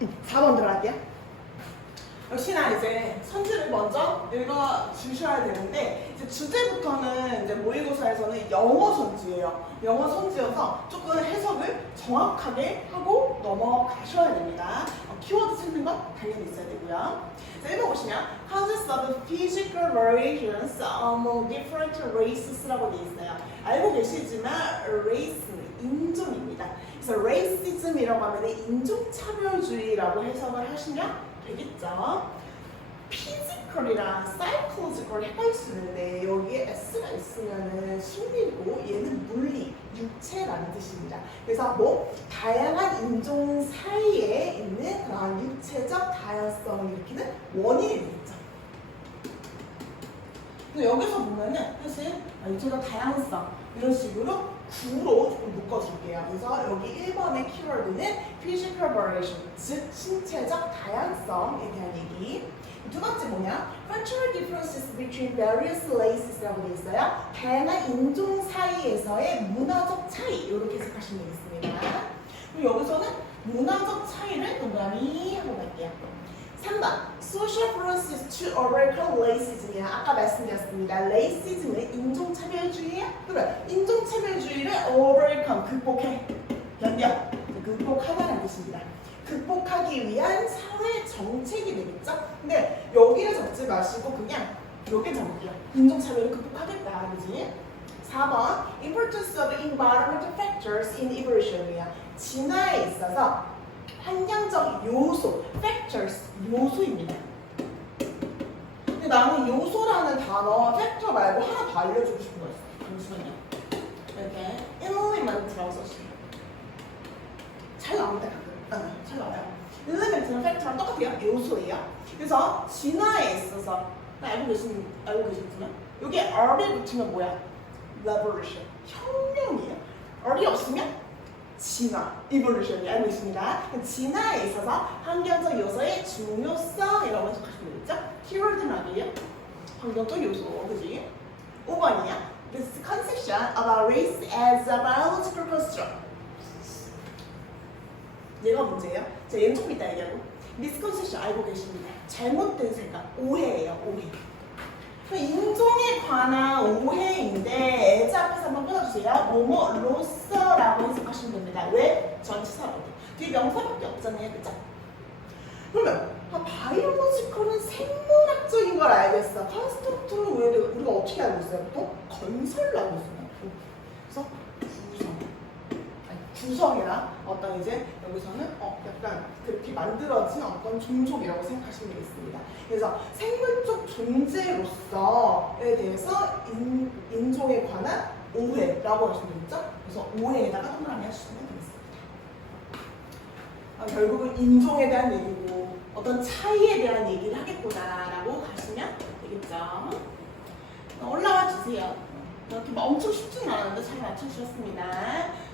4번 들어갈게요. 역시나 이제 선지를 먼저 읽어 주셔야 되는데, 이제 주제부터는 이제 모의고사에서는 영어 선지예요. 영어 선지여서 조금 해석을 정확하게 하고 넘어가셔야 됩니다. 키워드 찾는 건 당연히 있어야 되고요. 자, 1번 보시면 Causes of physical variations among different races라고 되어 있어요. 알고 계시지만 race는 인종입니다. 그래서 racism이라고 하면 인종차별주의라고 해석을 하시면 되겠죠. 피지컬이랑 사이콜로지컬 헷갈릴 수 있는데 여기에 S가 있으면은 심리고 얘는 물리, 육체라는 뜻입니다. 그래서 뭐 다양한 인종 사이에 있는 그런 육체적 다양성을 일으키는 원인이 되겠죠. 근데 여기서 보면은 사실 육체적 다양성 이런 식으로 구로 조금 묶어줄게요. 그래서 여기 1번의 키워드는 physical variation, 즉 신체적 다양성에 대한 얘기. 두 번째 뭐냐? Cultural differences between various races라고 되어 있어요. 다양한 인종 사이에서의 문화적 차이, 이렇게 해석하시면 되겠습니다. 그리고 여기서는 문화적 차이를 동그라미 하고 갈게요. 3번 Social differences to overcome racism이야. 아까 말씀드렸습니다. racism은 인종차별주의야. 그래, 인종차별주의를 overcome, 극복해, 견뎌, 극복하다는 뜻입니다. 극복하기 위한 사회 정책이 되겠죠? 근데 여기를 적지 마시고 그냥 여기 적을게요. 인종차별을 극복하겠다, 그지? 4번 Importance of environmental factors in evolution이야. 진화에 있어서 환경적 요소, factors, 요소입니다. 근데 나는 요소라는 단어, factor 말고 하나 더 알려주고 싶은 거 있어요. 잠시만요. 이렇게 element라고 써주세요. 잘 나옵니다, 가끔. 잘 나와요. element는 factor랑 똑같아요. 요소예요. 그래서 진화에 있어서 알고 계시지만 여기에 R이 붙으면 뭐야? revolution, 혁명이에요. R이 없으면 진화, evolution이 알고 있습니다. 진화에 있어서 환경적 요소의 중요성이라고 해석하시면 되겠죠? 키워드는 아니에요? 환경적 요소, 그지? 5번이야. This conception about race as a biological construct. 얘가 문제예요. 자, 얘는 조금 이따 얘기하고. misconception 알고 계십니다. 잘못된 생각, 오해예요, 오해. 인종에 관한 오해인데 애자 앞에서 한번 끊어주세요. 뭐뭐로서라고 해석하시면 됩니다. 왜? 전치사거든. 뒤에 명사밖에 없잖아요, 그죠? 그러면 바이올로지컬은 생물학적인 걸 알겠어. 컨스트럭트는 왜 우리가 어떻게 알고 있어요? 또 건설을 알고 있어요. 그래서 구성이나 어떤 이제 여기서는 약간 그렇게 만들어진 어떤 종족이라고 생각하시면 되겠습니다. 그래서 생물적 존재로서에 대해서 인종에 관한 오해라고 하시면 되겠죠? 그래서 오해에다가 동그라미 하시면 되겠습니다. 결국은 인종에 대한 얘기고 어떤 차이에 대한 얘기를 하겠구나라고 가시면 되겠죠? 올라와 주세요. 이렇게 엄청 쉽지는 않았는데 잘 맞춰주셨습니다.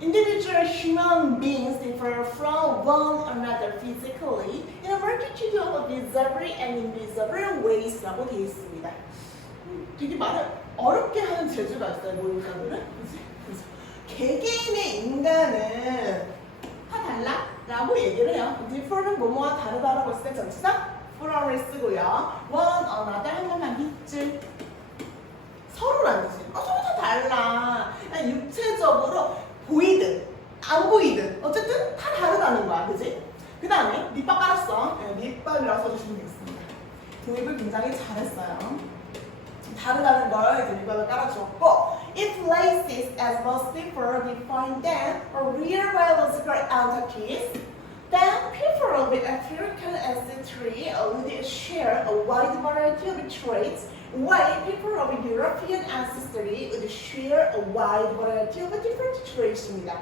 Individual human beings differ from one another physically in a multitude of visible and invisible ways라고 되어 있습니다. 되게 말을 어렵게 하는 재주가 있어요, 모의고사들은. 그래서 개개인의 인간은 다 달라? 라고 얘기를 해요. differ는 뭐뭐와 다르다라고 했을 때 전치사 from을 쓰고요. one another 한 번만 밑줄. 서로라는 뜻이에요. 서로 다 달라. 그냥 육체적으로 보이든 안 보이든 어쨌든 다 다르다는 거야, 그지? 그 다음에 밑밥 깔았어. 밑밥이라고 써주시면 되겠습니다. 도입을 굉장히 잘했어요. 다르다는 걸 이제 밑밥을 깔아주었고, if races as most people define them or real biological entities, then people with African ancestry would share a wide variety of traits. While people of European ancestry would share a wide variety of different traits입니다.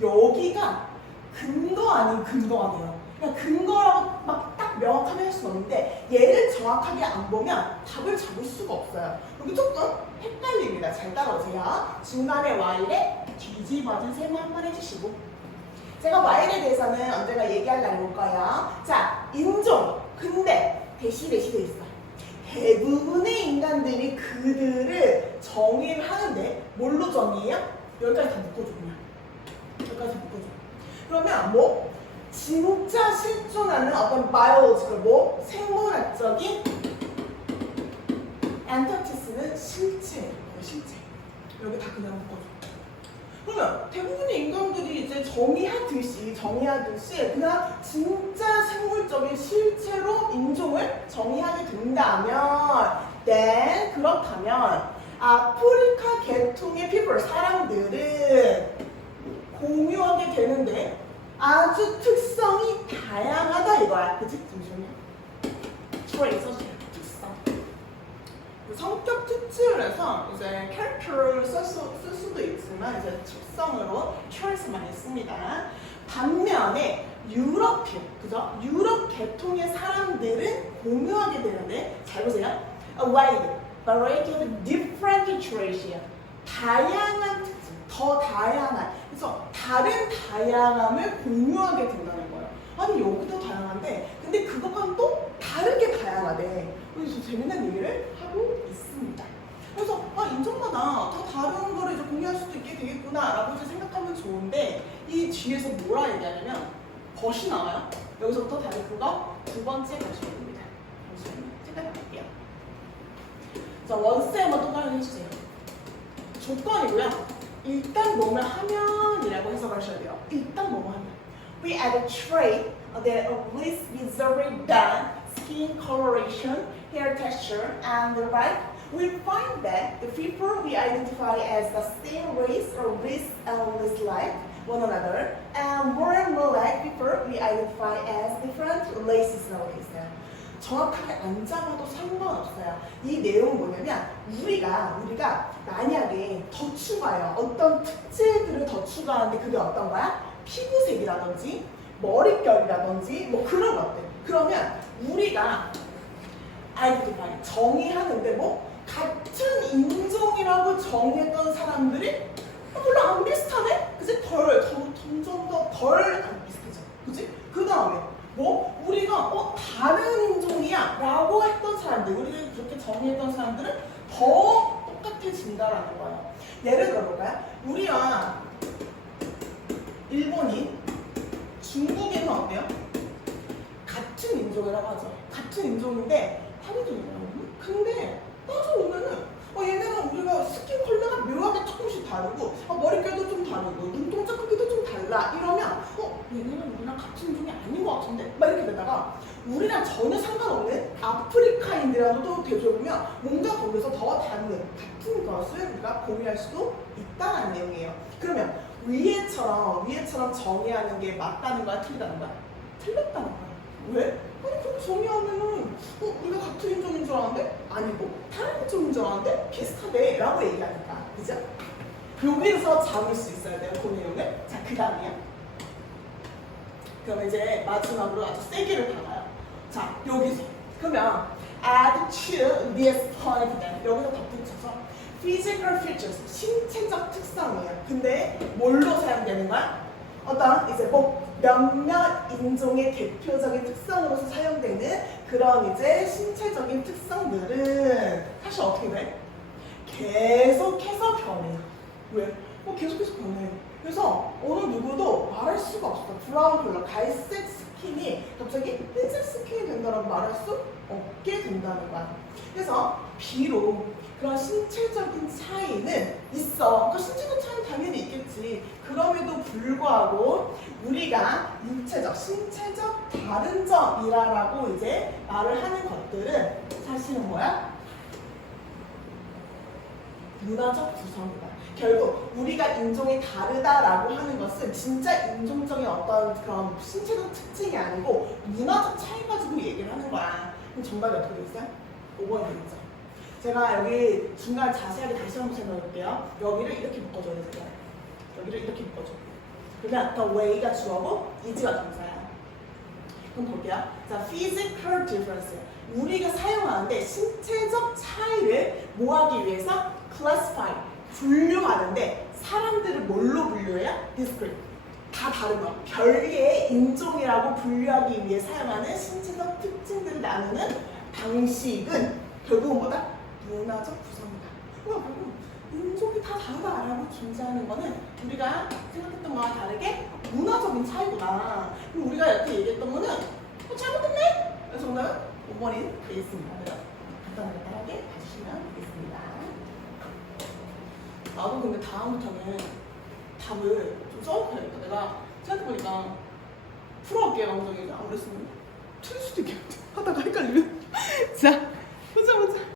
여기가 근거 아닌 근거가 돼요. 그냥 근거라고 막 딱 명확하게 할 수는 없는데 얘를 정확하게 안 보면 답을 잡을 수가 없어요. 여기 조금 헷갈립니다. 잘 따라오세요. 중간에 Y에 뒤집어진 세모 한번 해주시고, 제가 Y에 대해서는 언젠가 얘기하려고 할 거예요. 자, 인종, 근데 대시 돼 있어요. 대부분의 인간들이 그들을 정의를 하는데 뭘로 정의해요? 여기까지 다 묶어줘. 그냥 여기까지 다 묶어줘. 그러면 뭐 진짜 실존하는 어떤 biological, 뭐 생물학적인 entities,는 실체예요. 실체. 여기 다 그냥 묶어줘. 그러면 대부분의 인간들이 이제 정의하듯이 그냥 진짜 생물적인 실체로 인종을 정의하게 된다면, then 그렇다면 아프리카 계통의 people, 사람들은 공유하게 되는데 아주 특성이 다양하다 이거야. 그치? 잠시만요. 트레이 써주세요. 특성. 성격 특징을 해서 이제 character를 쓸 수도 있지만 이제 특성으로 trait을 많이 씁니다. 반면에 유럽인, 그죠? 유럽 계통의 사람들은 공유하게 되는데 잘 보세요. A wide variety of different traits이에요. 다양한 특징, 더 다양한. 그래서 다른 다양함을 공유하게 된다는 거예요. 아니 여기도 다양한데 근데 그것과는 또 다르게 다양하대. 그래서 재밌는 얘기를 하고 있습니다. 그래서 인종마다 다 다른 거를 이제 공유할 수도 있게 되겠구나 라고 이제 생각하면 좋은데 이 뒤에서 뭐라 얘기하냐면 벗이 나와요. 여기서부터 다시 그거 두 번째 것입니다. 잠시만요. 생각해볼게요. 자, 원세 한번 똑바로 해주세요. 조건이고요. 일단 뭐뭐 하면이라고 해석하셔야 돼요. 일단 뭐뭐 하면. We add a trait that leads visually done, skin coloration, hair texture, and the like. We find that the people we identify as the same race or race like one another, and more like people we identify as different races nowadays. 정확하게 안 잡아도 상관없어요. 이 내용은 뭐냐면 우리가 만약에 더 추가해요. 어떤 특징들을 더 추가하는데 그게 어떤 거야? 피부색이라든지 머릿결이라든지 뭐 그런 것들. 그러면 우리가 아이덴티파이 정의하는데 뭐 같은 인종이라고 정했던 사람들이 별로 안 비슷하네? 그치? 점점 더 덜 안 비슷해져. 그치? 그 다음에 뭐 우리가 다른 인종이야 라고 했던 사람들, 우리가 그렇게 정의했던 사람들은 더 똑같아진다라는 거예요. 예를 들어볼까요? 우리가 일본인, 중국인은 어때요? 같은 인종이라고 하죠. 같은 인종인데 다른 인종이라고. 근데 따져보면은 얘네는 우리가 스킨 컬러가 묘하게 조금씩 다르고 머릿결도 좀 다르고 눈동자 크기도 좀 달라 이러면 얘네는 우리랑 같은 인종이 아닌 것 같은데 막 이렇게 되다가 우리랑 전혀 상관없는 아프리카인들하고도 대조해보면 뭔가 거기서 더 다른 같은 것을 우리가 공유할 수도 있다는 내용이에요. 그러면 위에처럼 정의하는 게 맞다는 거야? 틀리다는 거야? 틀렸다는 거야. 왜? 아니 그렇게 정의하면은 우리가 같은 인종인 줄 알았는데 아니고 다른 인종인 줄 알았는데 비슷하대 라고 얘기하니까. 그죠? 여기서 잡을 수 있어야 돼요. 그 내용을. 자, 그 다음이야. 그럼 이제 마지막으로 아주 세게를 박아요. 자, 여기서 그러면 add to this point then 여기서 덧붙여서 physical features 신체적 특성이에요. 근데 뭘로 사용되는 거야? 어떤 이제 뭐 몇몇 인종의 대표적인 특성으로서 사용되는 그런 이제 신체적인 특성들은 사실 어떻게 돼? 계속해서 변해요. 왜? 계속해서 변해요. 그래서 어느 누구도 말할 수가 없어. 브라운 컬러, 갈색 스킨이 갑자기 흰색 스킨이 된다라고 말할 수 없게 된다는 거야. 그래서 비록 그런 신체적인 차이는 있어. 그 신체적 차이는 당연히 있겠지. 그럼에도 불구하고 우리가 육체적, 신체적 다른 점이라고 이제 말을 하는 것들은 사실은 뭐야? 문화적 구성이다. 결국 우리가 인종이 다르다라고 하는 것은 진짜 인종적인 어떤 그런 신체적 특징이 아니고 문화적 차이 가지고 얘기를 하는 거야. 그럼 정답이 어떻게 되겠어요? 5번이 되겠죠. 제가 여기 중간 자세하게 다시 한번 설명해볼게요. 여기를 이렇게 묶어줘야 돼요. 여기를 이렇게 묶어줘. 그러면 the way가 주어고 is가 동사야. 그럼 볼게요. 자, physical difference. 우리가 사용하는데 신체적 차이를 뭐하기 위해서 classify, 분류하는데 사람들을 뭘로 분류해요? discrete. 다 다른 거. 별개의 인종이라고 분류하기 위해 사용하는 신체적 특징들을 나누는 방식은 결국은 뭐다? 문화적 구성이다. 결국 인종이 다 다르다라고 존재하는 거는 우리가 생각했던 거와 다르게 문화적인 차이구나. 그럼 우리가 이렇게 얘기했던 거는 잘못됐네? 그래서 정답은 5번이 되겠습니다. 그래서 간단하게 봐주시면 되겠습니다. 나도 근데 다음부터는 답을 좀 써볼게야겠다. 내가 생각해보니까 풀어볼게요. 방송에 안 그랬으면 틀릴 수도 있겠는데 하다가 헷갈리면 자